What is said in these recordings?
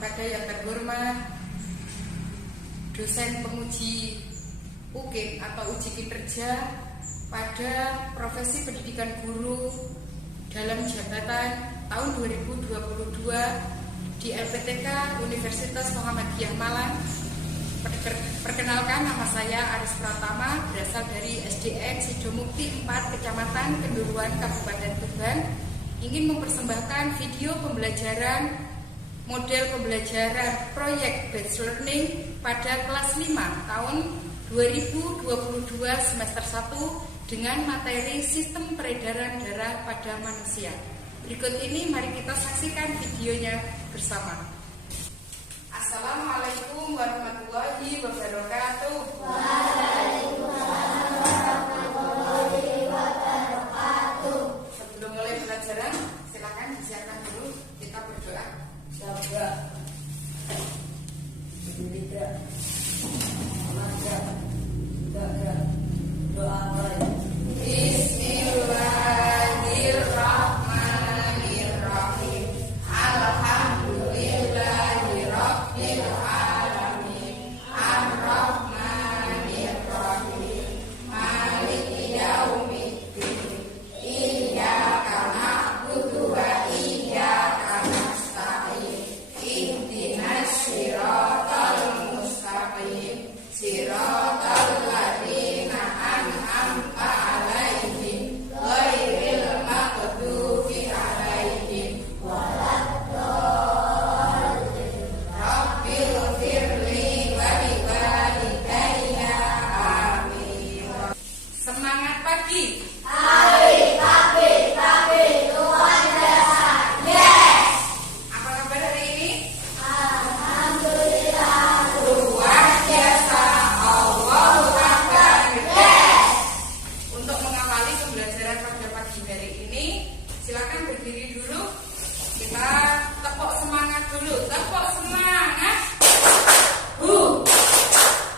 Kepada yang terhormat dosen penguji UKIP atau uji kinerja pada profesi pendidikan guru dalam jabatan tahun 2022 di LPTK Universitas Muhammadiyah Malang. Perkenalkan, nama saya Aris Pratama, berasal dari SDN Sidomukti 4, Kecamatan Kenduruan, Kabupaten Tuban. Ingin mempersembahkan video pembelajaran model pembelajaran proyek batch learning pada kelas 5 tahun 2022 semester 1 dengan materi sistem peredaran darah pada manusia. Berikut ini mari kita saksikan videonya bersama. Assalamualaikum warahmatullahi wabarakatuh. Waalaikumsalam warahmatullahi wabarakatuh. Sebelum mulai pelajaran, silakan disiapkan dulu, kita berdoa. Sabda, tidak, maka, doa mulai. Bismillahirrahmanirrahim. Alhamdulillahirabbil alamin. Arrahmanirrahim. Maliki yaumiddin. Iyyaka na'budu wa iyyaka nasta'in. Ihdinas siratal mustaqim. Siratal ladzina an'amta 'alaihim ghairil maghdubi 'alaihim waladdallin. Rabbil firli wa liwalidayya. Amin. Semangat pagi. Luar biasa. Yes. Apa kabar hari ini? Alhamdulillah. Luar biasa. Allahu Akbar. Yes. Untuk mengawali pembelajaran pada pagi hari ini, silakan berdiri dulu. Kita tepuk semangat dulu. Tepuk semangat. Hu.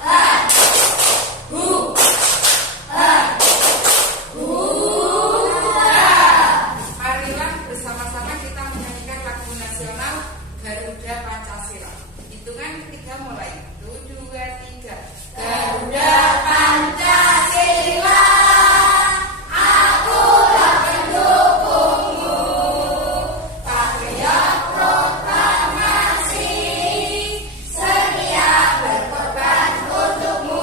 Ha. Hu. Ha. Hu. Ha. Marilah bersama-sama kita menyanyikan lagu nasional Garuda Pancasila. Hitungan ketiga mulai. 1, 2, 3. Garuda Pancasila, akulah pendukungmu. Patriot proklamasi, sedia berkorban untukmu.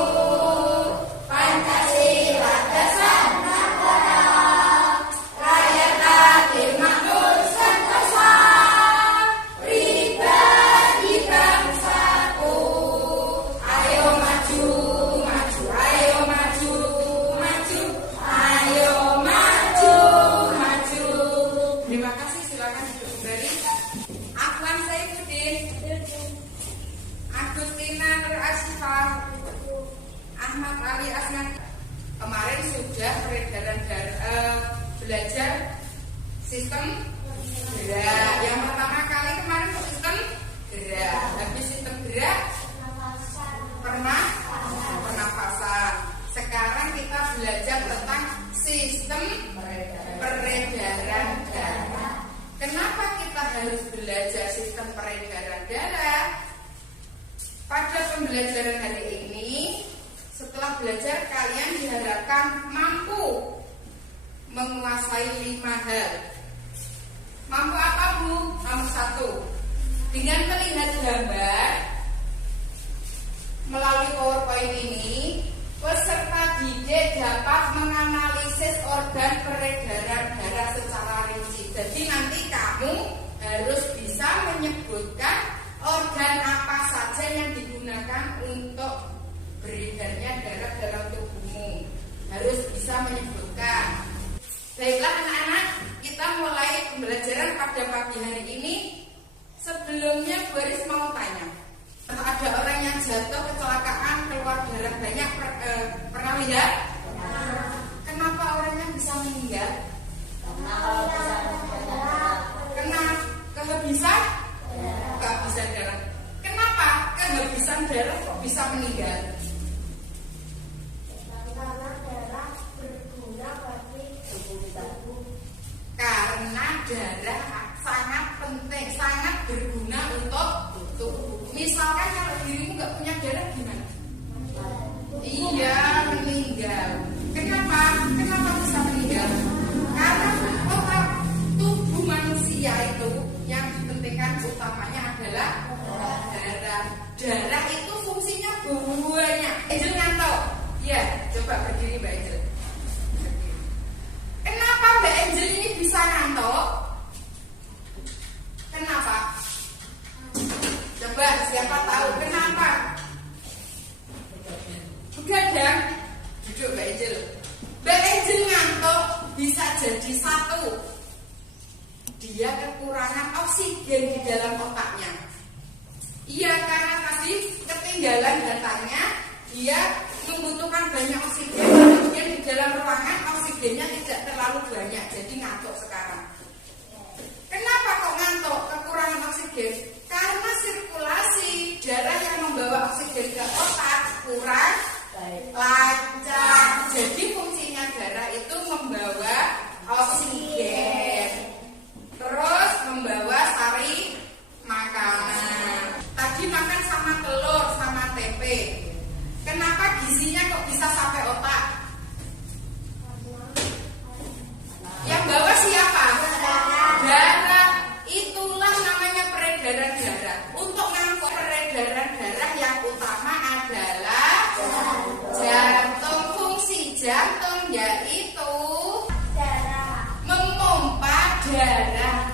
Pancasila dasar negara, rakyat adil makmur sentosa, pribadi bangsaku. Ayo maju, maju, ayo maju, maju, ayo maju, maju. Terima kasih, silakan duduk kembali. Afwan Saifuddin, Agustina Nur Asifah, Ahmad Ali Asnati. Kemarin sudah peredaran belajar sistem gerak. Yang pertama kali kemarin sistem gerak. Habis sistem gerak pernafasan. Sekarang kita belajar tentang sistem peredaran darah. Kenapa kita harus belajar sistem peredaran darah? Pada pembelajaran hari ini, setelah belajar kalian diharapkan mampu menguasai 5 hal. Mampu apa, Bu? Nomor 1, dengan melihat gambar melalui PowerPoint ini, peserta didik dapat menganalisis organ peredaran darah secara rinci. Jadi nanti kamu harus bisa menyebutkan organ apa saja yang digunakan untuk beredarnya darah dalam tubuhmu. Harus bisa menyebutkan. Baiklah anak-anak, kita mulai pembelajaran pada pagi hari ini. Sebelumnya Bu Aris mau tanya, ada orang yang jatuh kecelakaan keluar darah banyak, pernah lihat? Kenapa orangnya bisa meninggal? Kena kehabisan? Kehabisan darah. Kenapa kehabisan darah kok bisa meninggal? Karena darah berguna bagi tubuh. Karena darah sangat penting, sangat berguna untuk dia meninggal. Kenapa? Kenapa bisa meninggal? Karena otak tubuh manusia itu yang dipentingkan utamanya adalah darah. Darah itu fungsinya banyak. Angel ngantuk. Ya, coba berdiri Mbak Angel. Kenapa Mbak Angel ini bisa ngantuk? Kenapa? Coba siapa tahu kenapa? Begadang. Duduk Mbak Angel. Mbak Angel ngantuk bisa jadi satu, dia kekurangan oksigen di dalam otaknya. Iya, karena tadi ketinggalan datanya, dia membutuhkan banyak oksigen, kemudian di dalam ruangan oksigennya tidak terlalu banyak, jadi ngantuk sekarang. Kenapa kok ngantuk? Kekurangan oksigen. Karena sirkulasi darah yang membawa oksigen ke otak kurang lancar. Jadi fungsinya darah itu membawa oksigen, terus membawa sari makanan. Tadi makan sama telur sama tempe. Kenapa gizinya kok bisa sampai otak? Yang bawa siapa? Darah. Itulah namanya peredaran darah. Untuk ngangkut peredaran darah yang utama adalah jantung. Fungsi jantung yaitu memompa darah.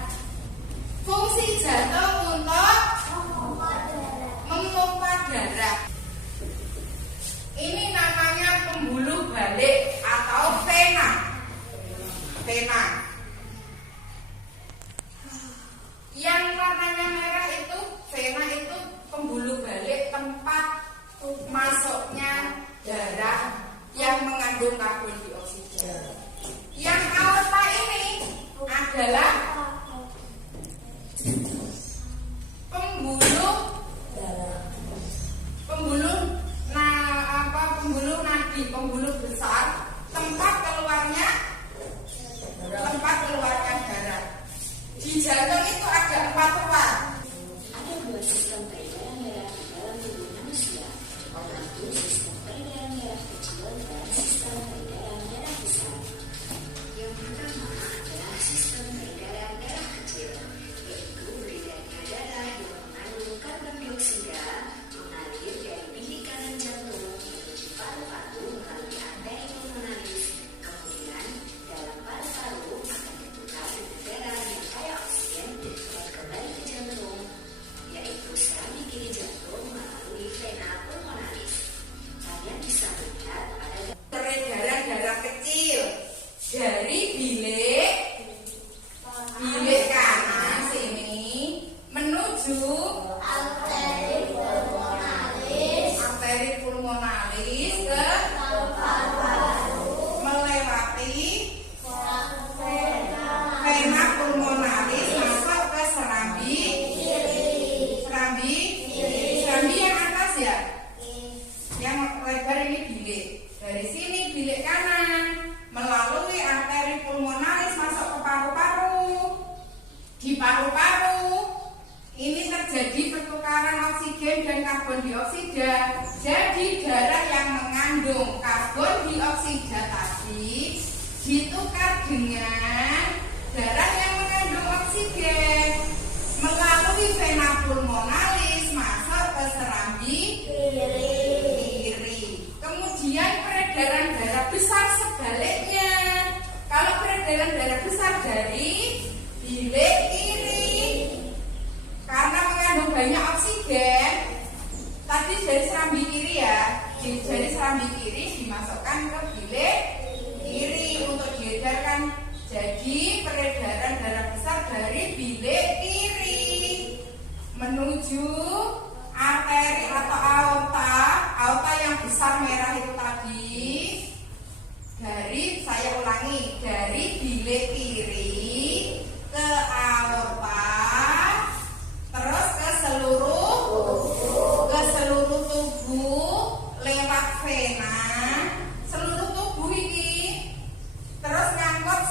Fungsi jantung untuk memompa darah. Ini namanya pembuluh balik atau vena. Vena. Yang warnanya merah itu vena, itu pembuluh balik tempat masuknya darah yang mengandung karbon dioksida. Yang aorta ini adalah pembuluh nadi, pembuluh besar, tempat keluarnya darah. Di jantung itu ada 4 ruang. Ada 2 sistem peredaran darah di dalam tubuh manusia, yaitu sistem peredaran darah kecil dan sistem peredaran darah besar. Yang pertama adalah sistem peredaran darah kecil, yaitu beredarnya darah yang mengandung karbon dioksida mengalir dari bilik kanan jantung menuju paru-paru melalui arteri pulmonalis. Kemudian dalam paru-paru akan ditukar dengan darah yang kaya oksigen dan kembali ke jantung, yaitu serambi kiri jantung melalui vena pulmonalis. Kalian bisa melihat ada Peredaran darah kecil dari bilik kanan sini menuju arteri pulmonalis ke melewati vena pulmonalis masuk ke serambi yang atas ya, yang lebar ini bilik. Dari sini bilik kanan melalui arteri pulmonalis masuk ke paru-paru. Di paru-paru ini terjadi pertukaran oksigen dan karbon dioksida. Jadi darah yang mengandung karbon dioksida tadi ditukar dengan darah yang mengandung oksigen melalui vena pulmonalis masuk ke serambi kiri. Kemudian peredaran darah besar sebaliknya. Kalau peredaran darah besar dari bilik kiri, karena mengandung banyak oksigen, tadi dari serambi kiri ya, dari serambi kiri dimasukkan ke bilik kiri untuk diedarkan. Jadi peredaran darah besar dari bilik kiri menuju arteri atau aorta yang besar merah itu tadi. Saya ulangi, dari bilik kiri ke aorta, terus ke seluruh tubuh lewat vena, seluruh tubuh ini, terus ngangkut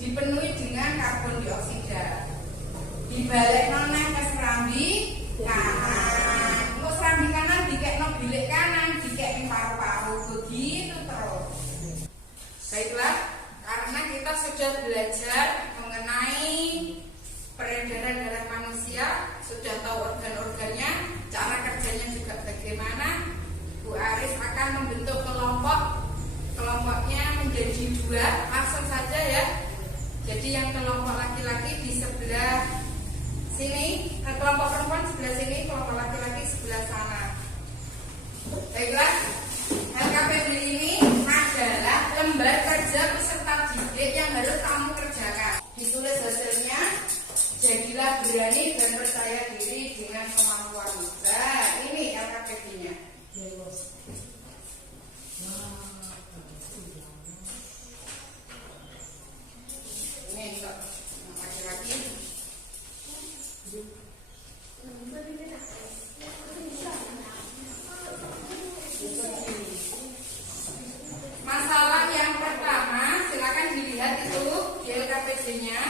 dipenuhi dengan karbon dioksida. Dibalik noneh ke serambi kanan. Untuk serambi kanan sudah belajar mengenai peredaran darah manusia, sudah tahu organ-organnya, cara kerjanya juga bagaimana. Bu Aris akan membentuk kelompok. Kelompoknya menjadi 2, langsung saja ya. Jadi yang kelompok laki-laki di sebelah sini, kelompok perempuan sebelah sini, kelompok laki-laki sebelah sana. Baiklah, LKPD ini adalah lembar kerja peserta didik yang harus kamu kerjakan. Ditulis hasilnya, jadilah berani dan percaya diri dengan kemampuan. Nah, ini LKPD-nya. Ini untuk laki-laki. Masalah yang pertama, silakan dilihat itu di LKPD-nya.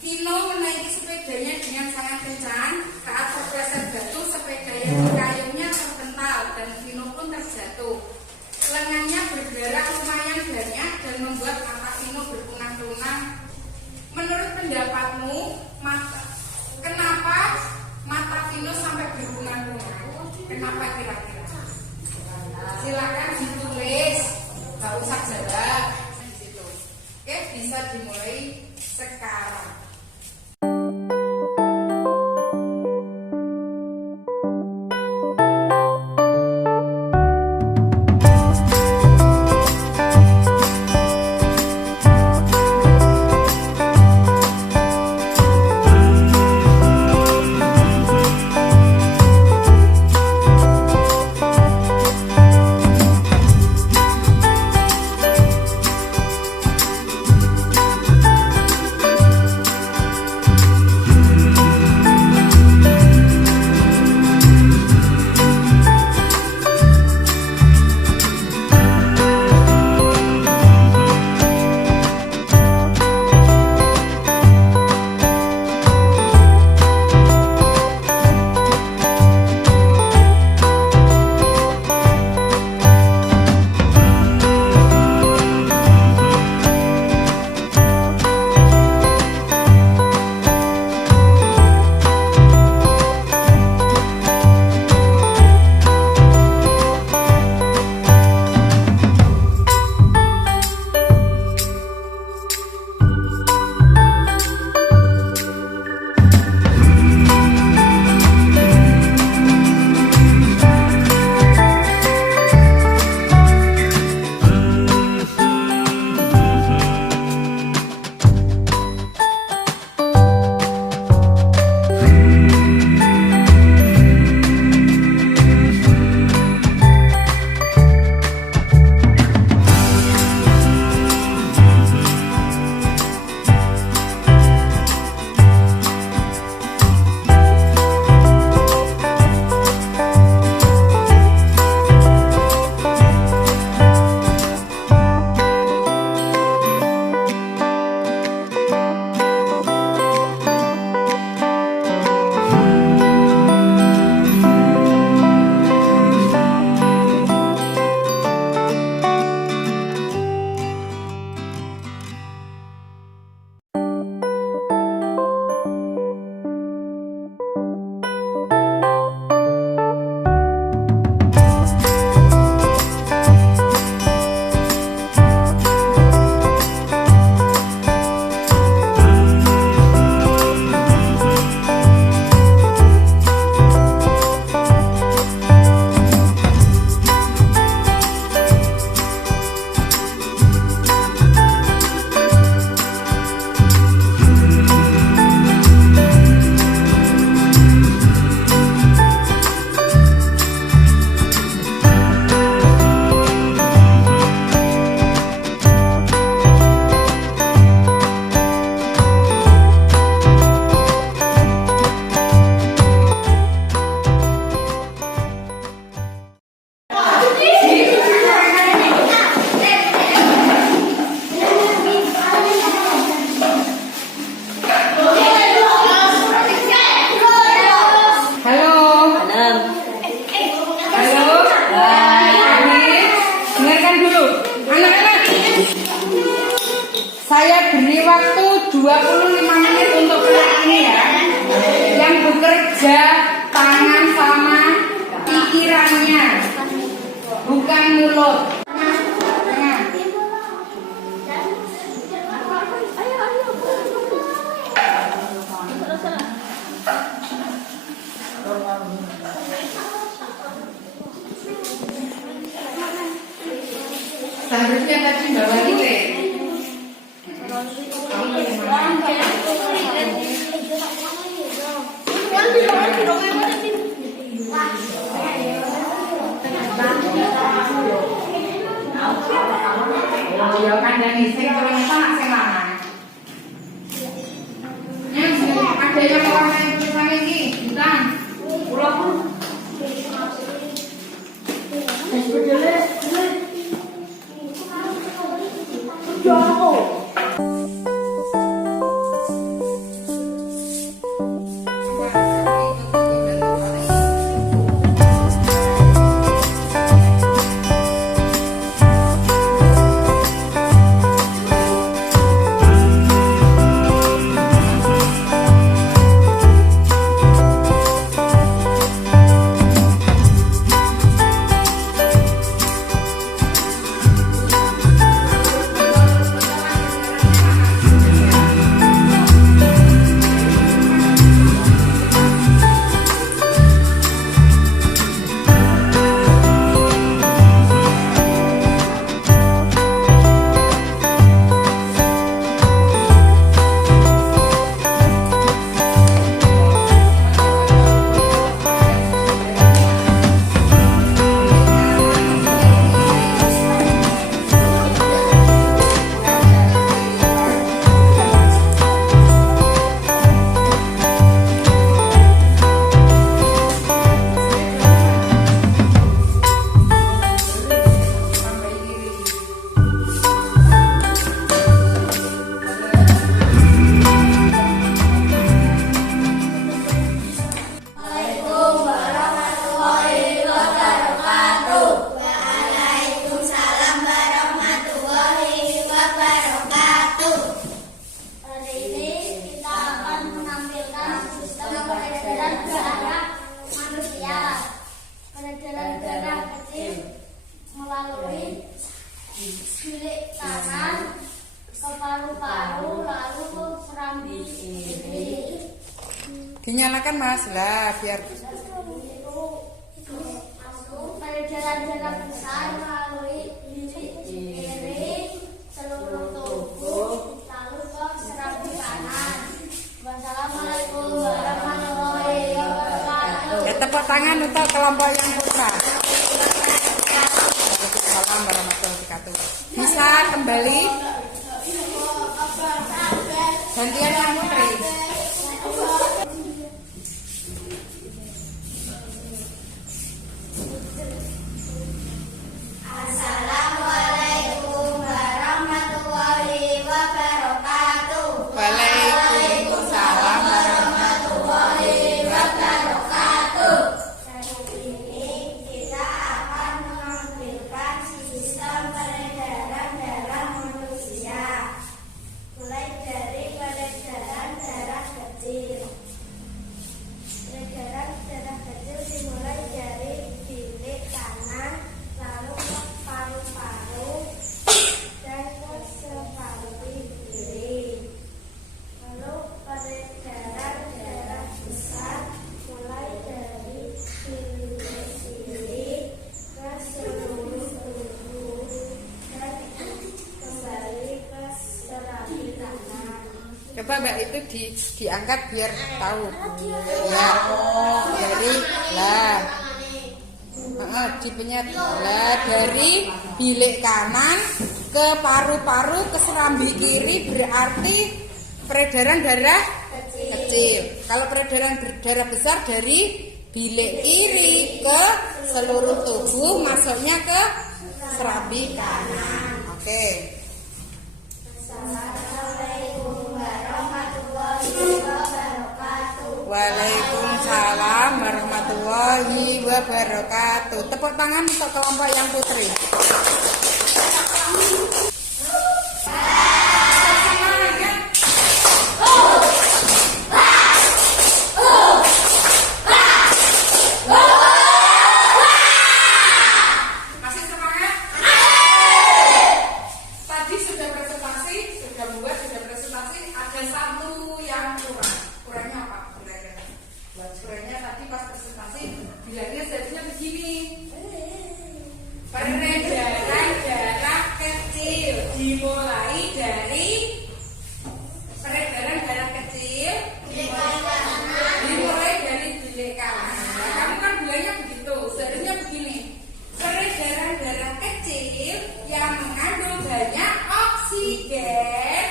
Vino menaiki sepedanya dengan sangat kencang. Saat terpleset batu, sepeda yang dikayunya terpental dan Vino pun terjatuh. Lengannya bergerak lumayan banyak dan membuat mata Vino berkunang-kunang. Menurut pendapatmu, kenapa mata Vino sampai berkunang-kunang? Kenapa kira-kira? Silakan ditulis, nggak usah jawab di situ. Oke, bisa dimulai sekarang. Saya beri waktu 25 menit untuk kelas ini ya. Yang bekerja tangan sama pikirannya, bukan mulut. Seharusnya tadi bawa ini. Ya kan dari sing ternyata nak sing lanang. Ada yang warna tulisan iki, bukan? Kula pun. Melalui bilik kanan ke paru-paru lalu ke serambi kiri. Dinyalakan Mas lah biar Peredaran besar melalui bilik kiri seluruh tubuh lalu ke serambi kanan. Wassalamualaikum warahmatullahi wabarakatuh. tepuk tangan untuk kelompok yang putra. Waalaikumsalam warahmatullahi wabarakatuh. Bisa kembali gantian yang putri. Assalamualaikum warahmatullahi wabarakatuh. Waalaikumsalam warahmatullahi wabarakatuh. Hari ini kita akan menampilkan sistem peredaran darah manusia, mulai dari peredaran darah kecil. Peredaran darah kecil dimulai dari bilik kanan, lalu ke paru-paru dan ke serambi kiri. Lalu peredaran darah besar mulai dari bilik kiri ke seluruh tubuh dan kembali ke serambi kanan. Coba Mbak itu diangkat biar tahu. Ya, dari lah. Dipenyet lah dari bilik kanan ke paru-paru ke serambi kiri berarti peredaran darah kecil. Kalau peredaran darah besar dari bilik kiri ke seluruh tubuh masuknya ke serambi kanan. Oke. Assalamualaikum warahmatullahi wabarakatuh. Waalaikumsalam warahmatullahi wabarakatuh. Tepuk tangan untuk kelompok yang putri. oksigen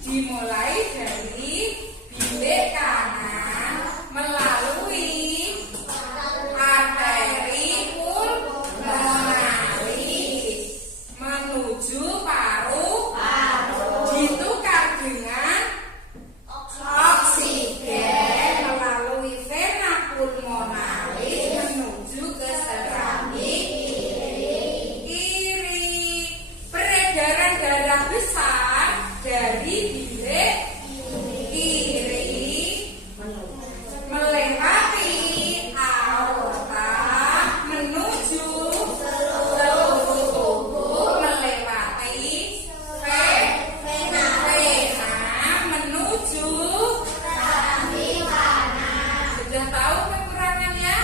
dimulai dari bilik kanan melalui arteri pulmonalis menuju paru-paru, ditukar dengan oksigen melalui vena pulmonalis menuju ke keramik kiri. Peredaran darah besar dari bilik kiri melewati aorta menuju seluruh tubuh, melewati vena menuju keramik kanan. Sudah tahu kekurangannya?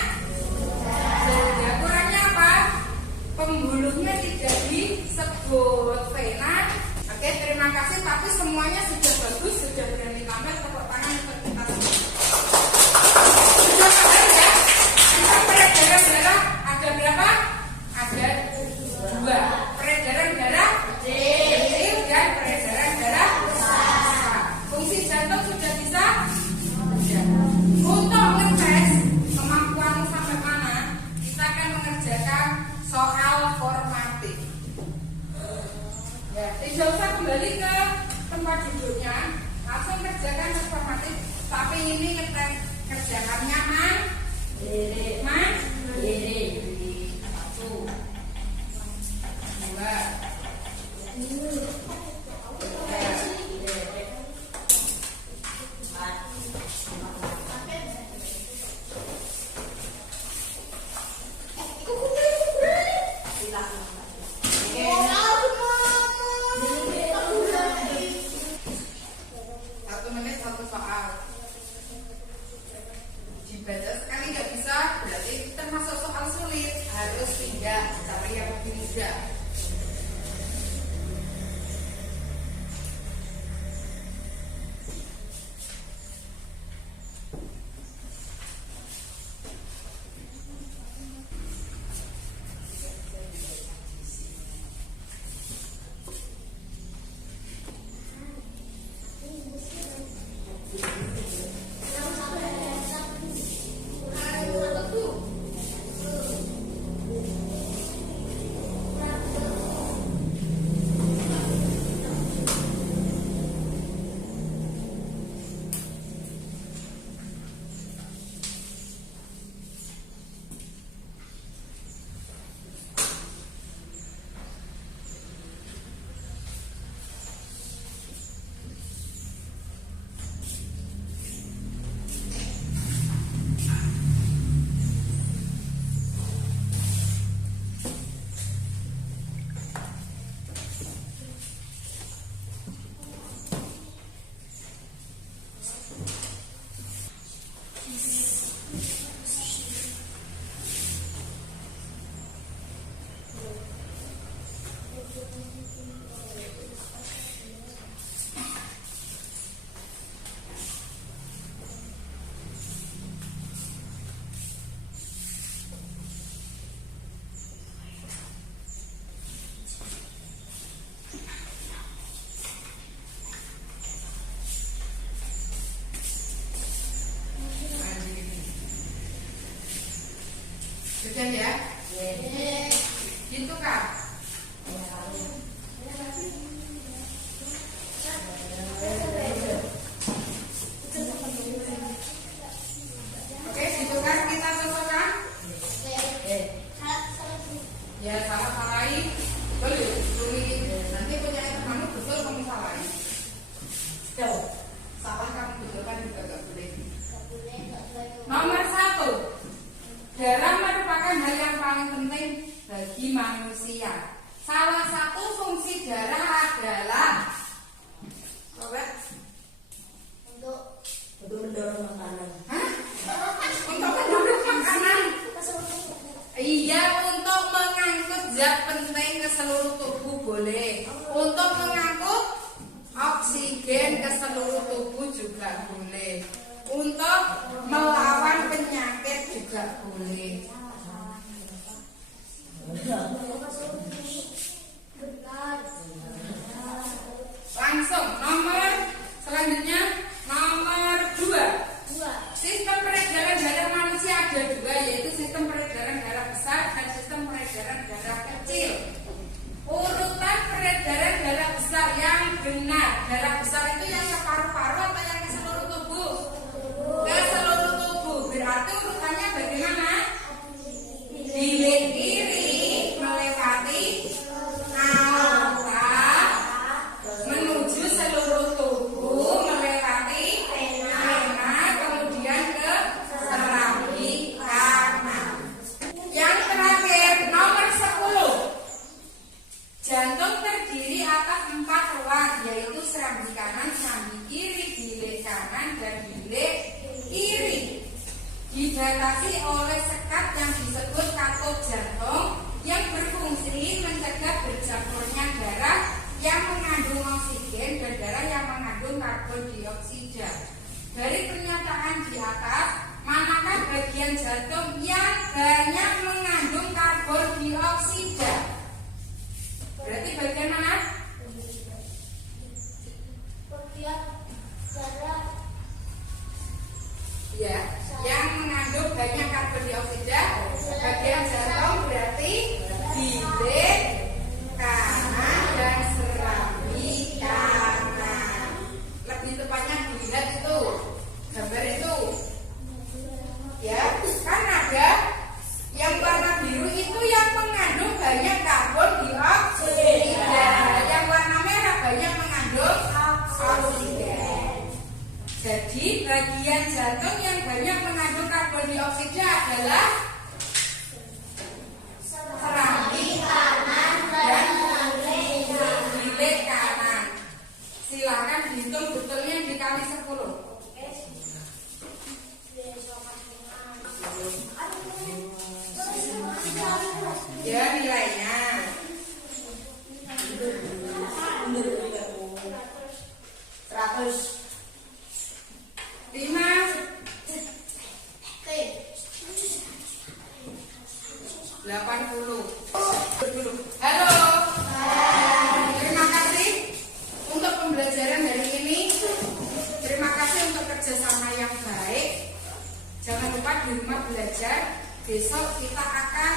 Sudah. Kurangnya apa? Pembuluhnya tidak disebut vena. Oke, terima kasih. Tapi semuanya sudah bagus, sudah berani tampil. Tepuk tangan untuk kita semua. Sudah paham ya? Kita peredaran darah ada berapa? Ada 2. Peredaran darah kecil dan peredaran darah besar. Fungsi jantung sudah bisa? Sudah. Untuk ngetes kemampuanmu sampai mana, kita akan mengerjakan soal formatif. Ya, tidak usah kembali ke tempat duduknya, langsung kerjakan formatif. Tapi ini ngetes kerjakannya mandiri. 1, 2, 1 menit 1 soal. Dibaca sekali nggak bisa, berarti termasuk soal sulit. Harus pindah cari yang lebih mudah. benar. Darah besar itu yang ke paru-paru atau yang ke seluruh tubuh? Ke seluruh tubuh. Berarti urutannya bagaimana? Bilik kiri melewati aorta menuju seluruh tubuh, melewati vena, kemudian ke serambi kanan. Yang terakhir nomor 10. Jantung terdiri atas 4 ruang, yaitu serambi kanan, serambi kiri, bilik kanan, dan bilik kiri. Dibatasi oleh sekat yang disebut katod jantung yang berfungsi mencegah bercampurnya darah yang mengandung oksigen dan darah yang mengandung karbon dioksida. Dari pernyataan di atas, manakah bagian jantung yang banyak mengandung karbon dioksida? Berarti bagian mana? Bagian darah. Ya, yang mengandung banyak karbon dioksida. Bagian jantung berarti bilik kanan dan serambi kanan. Lebih tepatnya dilihat itu gambar itu. Ya, kan ada yang warna biru itu yang mengandung banyak karbon dioksida. Yang warna merah banyak mengandung oksigen. Jadi bagian jantung yang banyak mengandung karbon dioksida adalah serambi kanan dan bilik kanan. Silakan dihitung betulnya dikali 10. Ya, nilainya 100. 5 80. Halo. Terima kasih untuk pembelajaran hari ini. Terima kasih untuk kerjasama yang baik. Jangan lupa di rumah belajar. Besok kita akan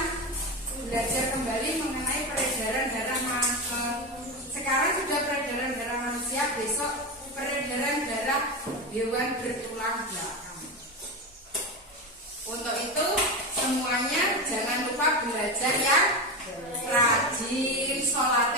belajar kembali mengenai peredaran darah manusia. Sekarang sudah peredaran darah manusia, besok peredaran darah hewan bertulang belakang. Untuk itu semuanya jangan lupa belajar yang rajin, sholat